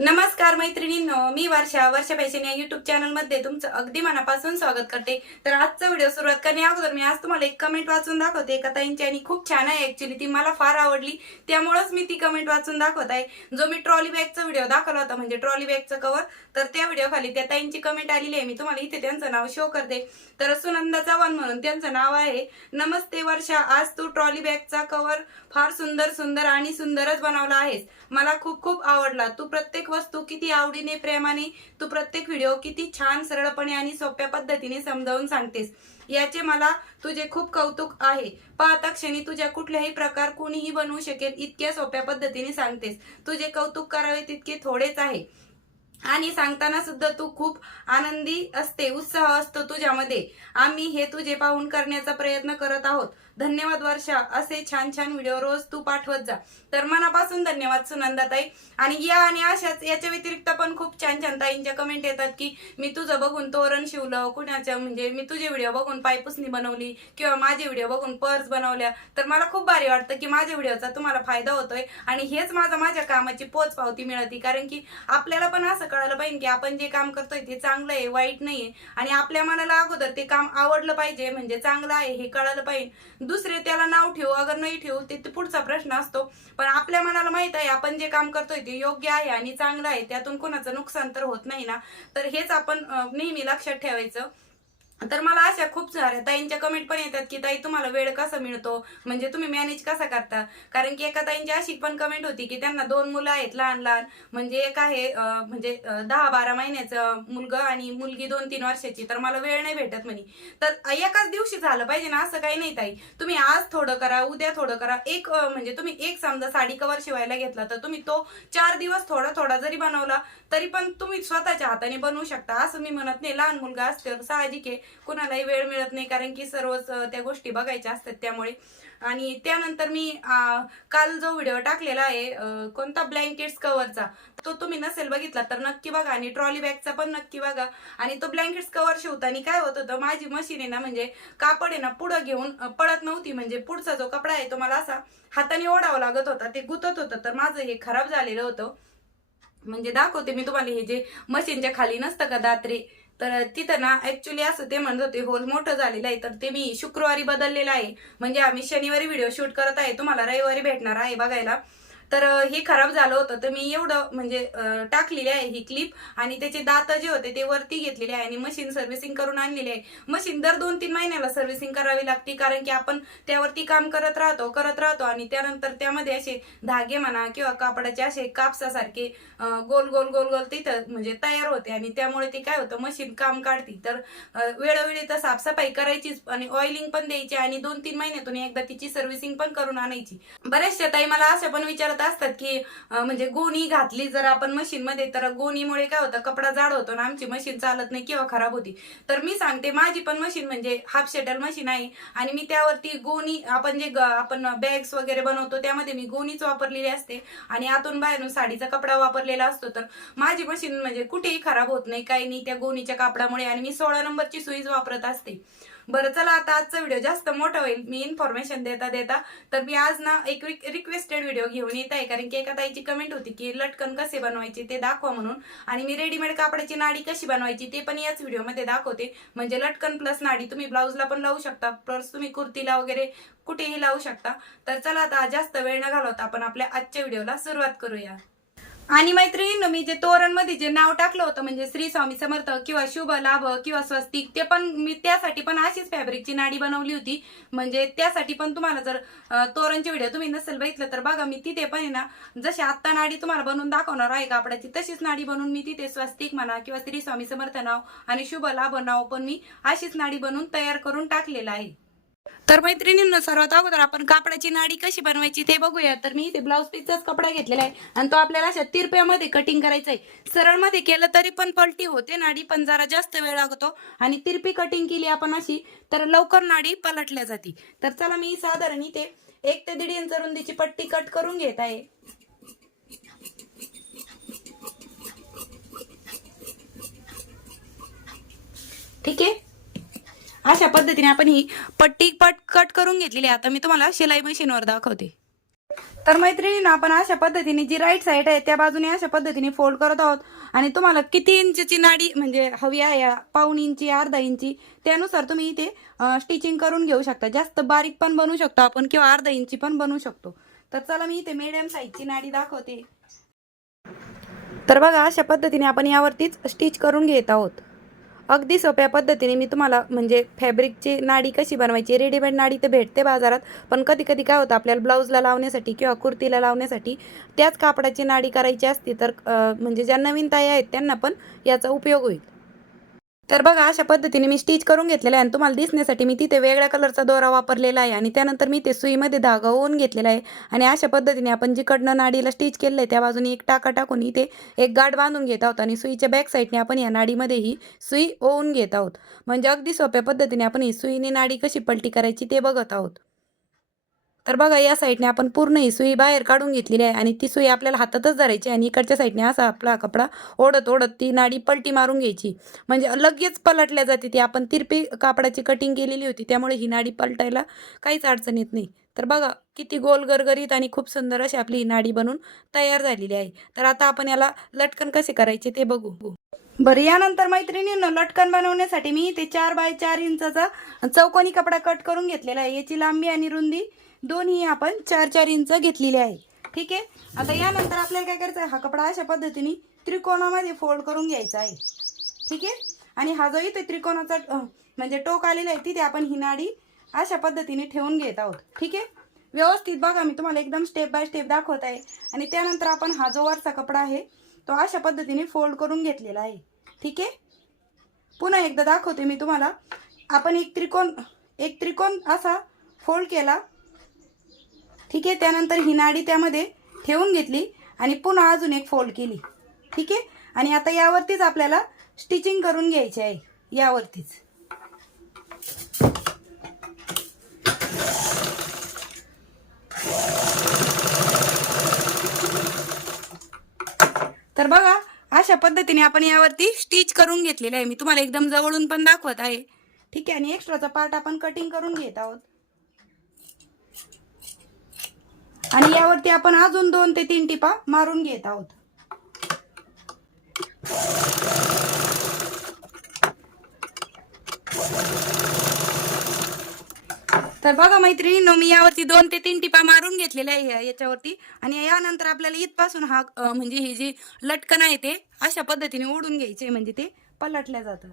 नमस्कार मैत्रिणींनो मी वर्षा. वर्षा फॅशन या युट्यूब चॅनलमध्ये तुमचं अगदी मनापासून स्वागत करते. तर आजचा व्हिडिओ सुरुवात करण्या अगोदर मी आज तुम्हाला एक कमेंट वाचून दाखवते. एका ताईंची आणि खूप छान आहे ऍक्च्युली ती मला फार आवडली. त्यामुळेच मी ती कमेंट वाचून दाखवत आहे. जो मी ट्रॉली बॅगचा व्हिडिओ दाखवला होता म्हणजे ट्रॉली बॅगचं कवर तर त्या व्हिडिओ खाली त्या ताईंची कमेंट आलेली आहे. मी तुम्हाला इथे त्यांचं नाव शो करते. तर सुनंदा चव्हाण म्हणून त्यांचं नाव आहे. नमस्ते वर्षा. आज तू ट्रॉली बॅगचा कवर फार सुंदर सुंदर आणि सुंदरच बनवला आहेस. मला खूप खूप आवडला. तू प्रत्येक वस्तू किती आवडीने प्रेमाने तू प्रत्येक व्हिडिओ किती छान सरळपणे आणि सोप्या पद्धतीने समजावून सांगतेस. याचे मला तुझे खूप कौतुक आहे. पाहता क्षणी तुझ्या कुठल्याही प्रकार कुणीही बनवू शकेल इतक्या सोप्या पद्धतीने सांगतेस. तुझे कौतुक करावे तितके थोडेच आहे. आणि सांगताना सुद्धा तू खूप आनंदी असते उत्साह असतो तुझ्यामध्ये. आम्ही हे तुझे पाहून करण्याचा प्रयत्न करत आहोत. धन्यवाद वर्षा. असे छान छान व्हिडिओ रोज तू पाठवत जा. तर मनापासून धन्यवाद सुनंदाताई. आणि या आणि अशाच याच्या व्यतिरिक्त पण खूप छान छान ताईंच्या कमेंट येतात की मी तुझं बघून तोरण शिवलं कुणाच्या म्हणजे मी तुझे व्हिडिओ बघून पायपुसणी बनवली किंवा माझे व्हिडिओ बघून पर्स बनवल्या. तर मला खूप भारी वाटतं की माझ्या व्हिडिओचा तुम्हाला फायदा होतोय आणि हेच माझा माझ्या कामाची पोच पावती मिळते. कारण की आपल्याला पण असं कळालं पाहिजे की आपण जे काम करतोय ते चांगलं आहे वाईट नाहीये. आणि आपल्या मनाला अगोदर ते काम आवडलं पाहिजे म्हणजे चांगलं आहे हे कळालं पाहिजे. दुसरे त्याला नाव ठेवू अगर नाही ठेवू ते पुढचा प्रश्न असतो. पण आपल्या मनाला माहीत आहे आपण जे काम करतोय ते योग्य आहे आणि चांगलं आहे. त्यातून कोणाचं नुकसान तर होत नाही ना. तर हेच आपण नेहमी लक्षात ठेवायचं. तर मला अशा खूप साऱ्या ताईंच्या कमेंट पण येतात की ताई तुम्हाला वेळ कसा मिळतो? म्हणजे तुम्ही मॅनेज कसा करता? कारण की एका ताईंची अशी पण कमेंट होती की त्यांना दोन मुलं आहेत लहान लहान. म्हणजे एक आहे म्हणजे दहा बारा महिन्याचं मुलगा आणि मुलगी दोन तीन वर्षाची. तर मला वेळ नाही भेटत म्हणे. तर एकाच दिवशी झालं पाहिजे ना असं काही नाही ताई. तुम्ही आज थोडं करा उद्या थोडं करा. एक म्हणजे तुम्ही एक समजा साडी कवर शिवायला घेतला तर तुम्ही तो चार दिवस थोडा थोडा जरी बनवला तरी पण तुम्ही स्वतःच्या हाताने बनवू शकता. असं मी म्हणत नाही. लहान मुलगा असते साहजिक आहे. कुणालाही वेळ मिळत नाही कारण की सर्वच त्या गोष्टी बघायच्या असतात त्यामुळे. आणि त्यानंतर मी काल जो व्हिडिओ टाकलेला आहे कोणता ब्लँकेट्स कव्हरचा तो तुम्ही नसेल बघितला तर नक्की बघा आणि ट्रॉली बॅगचा पण नक्की बघा. आणि तो ब्लँकेट्स कव्हर शिवताना काय होत होतं माझी मशीन आहे ना म्हणजे कापड आहे ना पुढं घेऊन पडत नव्हती म्हणजे पुढचा जो कपडा आहे तो मला असा हाताने ओढावा लागत होता ते गुतत होतं तर माझं हे खराब झालेलं होतं. म्हणजे दाखवते मी तुम्हाला हे जे मशीनच्या खाली नसतं का दात्रे? तर तिथं ना ऍक्च्युली असं ते म्हणत होते होल मोठं झालेलं आहे तर ते मी शुक्रवारी बदललेलं आहे. म्हणजे आम्ही शनिवारी व्हिडिओ शूट करत आहे तुम्हाला रविवारी भेटणार आहे बघायला. तर हे खराब झालं होतं. तर मी एवढं म्हणजे टाकलेली आहे ही क्लिप आणि त्याचे दात जे होते ते वरती घेतलेले आहे. आणि मशीन सर्व्हिसिंग करून आणलेली आहे. मशीन दर दोन तीन महिन्याला सर्व्हिसिंग करावी लागते. कारण की आपण त्यावरती काम करत राहतो करत राहतो. आणि त्यानंतर त्यामध्ये असे धागे म्हणा किंवा कापडाचे असे कापसासारखे गोल गोल गोल गोल तिथं म्हणजे तयार होते. आणि त्यामुळे ते काय होतं मशीन काम काढते. तर वेळोवेळी तर साफसफाई करायचीच आणि ऑइलिंग पण द्यायची. आणि दोन तीन महिन्यातून एकदा तिची सर्व्हिसिंग पण करून आणायची. बऱ्याचशा ताई मला असं पण विचारत असतात की म्हणजे गोणी घातली जर आपण मशीन मध्ये तर गोणीमुळे काय होतं कपडा जाड होतो ना आमची मशीन चालत नाही किंवा खराब होती. तर मी सांगते माझी पण मशीन म्हणजे हाफ शटल मशीन आहे आणि मी त्यावरती गोणी आपण जे आपण बॅग्स वगैरे बनवतो त्यामध्ये मी गोणीच वापरलेली असते आणि आतून बाहेरून साडीचा कपडा वापरलेला असतो. तर माझी मशीन म्हणजे कुठेही खराब होत नाही काही नाही त्या गोणीच्या कापडामुळे आणि मी सोळा नंबरची सुईच वापरत असते. बरं चला आता आजचा व्हिडिओ जास्त मोठा होईल. मी इन्फॉर्मेशन देता देता. तर मी आज ना एक रिक्वेस्टेड व्हिडिओ घेऊन येत आहे. कारण की एका ताईची कमेंट होती की लटकन कसे बनवायचे ते दाखवा म्हणून. आणि मी रेडीमेड कापडाची नाडी कशी बनवायची ते पण याच व्हिडिओमध्ये दाखवते. म्हणजे लटकन प्लस नाडी. तुम्ही ब्लाऊजला पण लावू शकता. प्लस तुम्ही कुर्तीला वगैरे कुठेही लावू शकता. तर चला आता जास्त वेळ न घालवता आपण आपल्या आजच्या व्हिडिओला सुरुवात करूया. आणि मैत्रिणींनो मी जे तोरणमध्ये जे नाव टाकलं होतं म्हणजे श्री स्वामी समर्थ किंवा शुभ लाभ किंवा स्वस्तिक ते पण मी त्यासाठी पण अशीच फॅब्रिकची नाडी बनवली होती. म्हणजे त्यासाठी पण तुम्हाला जर तोरणचे व्हिडिओ तुम्ही नसेल बघितलं तर बघा मी तिथे पण आहे ना जशी आत्ता नाडी तुम्हाला बनवून दाखवणार आहे कापडाची तशीच नाडी बनवून मी तिथे स्वस्तिक म्हणा किंवा श्री स्वामी समर्थ नाव आणि शुभ लाभ नाव पण मी अशीच नाडी बनवून तयार करून टाकलेलं आहे. तर मैत्रिणींना सर्वात अगोदर आपण कापडाची नाडी कशी बनवायची ते बघूया. तर मी इथे ब्लाऊज पीसचाच कपडा घेतलेला आहे आणि तो आपल्याला अशा तिरप्यामध्ये कटिंग करायचं आहे सरळमध्ये केलं तरी पण पलटी होते नाडी पण जरा जास्त वेळ लागतो आणि तिरपी कटिंग केली आपण अशी तर लवकर नाडी पलटल्या जाते. तर चला मी साधारण इथे एक ते दीड इंच रुंदीची पट्टी कट करून घेत आहे. ठीक आहे? अशा पद्धतीने आपण ही पट्टी पट कट करून घेतलेली आहे. आता मी तुम्हाला शिलाई मशीनवर दाखवते. तर मैत्रिणींनो आपण अशा पद्धतीने जी राईट साईड आहे त्या बाजूने अशा पद्धतीने फोल्ड करत आहोत. आणि तुम्हाला किती इंचची नाडी म्हणजे हवी आहे पाऊण इंची अर्धा इंची त्यानुसार तुम्ही इथे स्टिचिंग करून घेऊ शकता. जास्त बारीक पण बनवू शकतो आपण किंवा अर्धा इंची पण बनवू शकतो. तर चला मी इथे मिडियम साईजची नाडी दाखवते. तर बघा अशा पद्धतीने आपण यावरतीच स्टिच करून घेत आहोत. अगदी सोप्या पद्धतीने मी तुम्हाला म्हणजे फॅब्रिकची नाडी कशी बनवायची रेडीमेड नाडी तर भेटते बाजारात पण कधी कधी काय होतं आपल्याला ब्लाऊजला लावण्यासाठी किंवा कुर्तीला लावण्यासाठी त्याच कापडाची नाडी करायची असती तर म्हणजे ज्या नवीन ताई आहेत त्यांना पण याचा उपयोग होईल. तर बघा अशा पद्धतीने मी स्टिच करून घेतलेलं आहे आणि तुम्हाला दिसण्यासाठी मी तिथे वेगळ्या कलरचा दोरा वापरलेला आहे आणि त्यानंतर मी ते सुईमध्ये धागा होऊन घेतलेला आहे. आणि अशा पद्धतीने आपण जिकडनं नाडीला स्टिच केलं आहे त्या बाजूने एक टाका टाकून इथे एक गाठ बांधून घेत आहोत आणि सुईच्या बॅक साईडने आपण या नाडीमध्ये ही सुई ओवून घेत आहोत. म्हणजे अगदी सोप्या पद्धतीने आपण ही सुईने नाडी कशी पलटी करायची ते बघत आहोत. तर बघा या साईडने आपण पूर्ण ही सुई बाहेर काढून घेतलेली आहे आणि ती सुई आपल्याला हातातच धरायची आणि इकडच्या साईडने असा आपला कपडा ओढत ओढत ती नाडी पलटी मारून घ्यायची. म्हणजे लगेच पलटल्या जाते ती. आपण तिरपी कापडाची कटिंग केलेली होती त्यामुळे ही नाडी पलटायला काहीच अडचण येत नाही. तर बघा किती गोल गरगरीत आणि खूप सुंदर अशी आपली ही नाडी बनून तयार झालेली आहे. तर आता आपण याला लटकन कसे करायचे ते बघू. बरं यानंतर मैत्रिणीनं लटकन बनवण्यासाठी मी ते चार बाय चार इंचाचा चौकोनी कपडा कट करून घेतलेला आहे. याची लांबी आणि रुंदी दोन्ही आपण चार चार इंच घेतलेली आहे. ठीक आहे? आता यानंतर आपल्याला काय करायचं आहे हा कपडा अशा पद्धतीने त्रिकोणामध्ये फोल्ड करून घ्यायचा आहे. ठीक आहे? आणि हा जो इथे त्रिकोणाचा म्हणजे टोक आलेला आहे तिथे आपण ही नाडी अशा पद्धतीने ठेवून घेत आहोत. ठीक आहे? व्यवस्थित बघा मी तुम्हाला एकदम स्टेप बाय स्टेप दाखवत आहे. आणि त्यानंतर आपण हा जो वरचा कपडा आहे तो अशा पद्धतीने फोल्ड करून घेतलेला आहे. ठीक आहे? पुन्हा एकदा दाखवते मी तुम्हाला. आपण एक त्रिकोण एक त्रिकोण असा फोल्ड केला. ठीक आहे त्यानंतर ही नाडी त्यामध्ये ठेवून घेतली आणि पुन्हा अजून एक फोल्ड केली. ठीक आहे? आणि आता यावरतीच आपल्याला स्टिचिंग करून घ्यायची आहे. यावरतीच. तर बघा अशा पद्धतीने आपण यावरती स्टिच करून घेतलेलं आहे. मी तुम्हाला एकदम जवळून पण दाखवत आहे. ठीक आहे? आणि एक्स्ट्राचा पार्ट आपण कटिंग करून घेत आहोत. आणि यावरती आपण अजून दोन ते तीन टिपा मारून घेत आहोत. तर बघा मैत्रिणींनो मी यावरती दोन ते तीन टिपा मारून घेतलेल्या आहे या- याच्यावरती. आणि यानंतर आपल्याला इथपासून हा म्हणजे ही जी लटकन आहे ते अशा पद्धतीने ओढून घ्यायचे म्हणजे ते पलटल्या जातं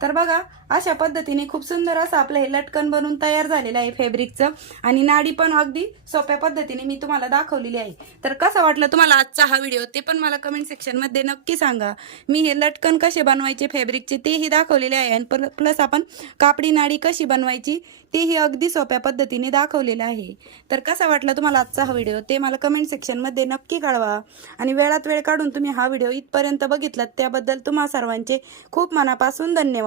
तर बघा अशा पद्धतीने खूप सुंदर असं आपलं हे लटकन बनून तयार झालेलं आहे फॅब्रिकचं आणि नाडी पण अगदी सोप्या पद्धतीने मी तुम्हाला दाखवलेली आहे. तर कसं वाटलं तुम्हाला आजचा हा व्हिडिओ ते पण मला कमेंट सेक्शनमध्ये नक्की सांगा. मी हे लटकन कसे बनवायचे फॅब्रिकचे तेही दाखवलेले आहे. आणि प्लस आपण कापडी नाडी कशी बनवायची तेही अगदी सोप्या पद्धतीने दाखवलेलं आहे. तर कसा वाटला तुम्हाला आजचा हा व्हिडिओ ते मला कमेंट सेक्शनमध्ये नक्की कळवा. आणि वेळात वेळ काढून तुम्ही हा व्हिडिओ इथपर्यंत बघितलात त्याबद्दल तुम्हा सर्वांचे खूप मनापासून धन्यवाद.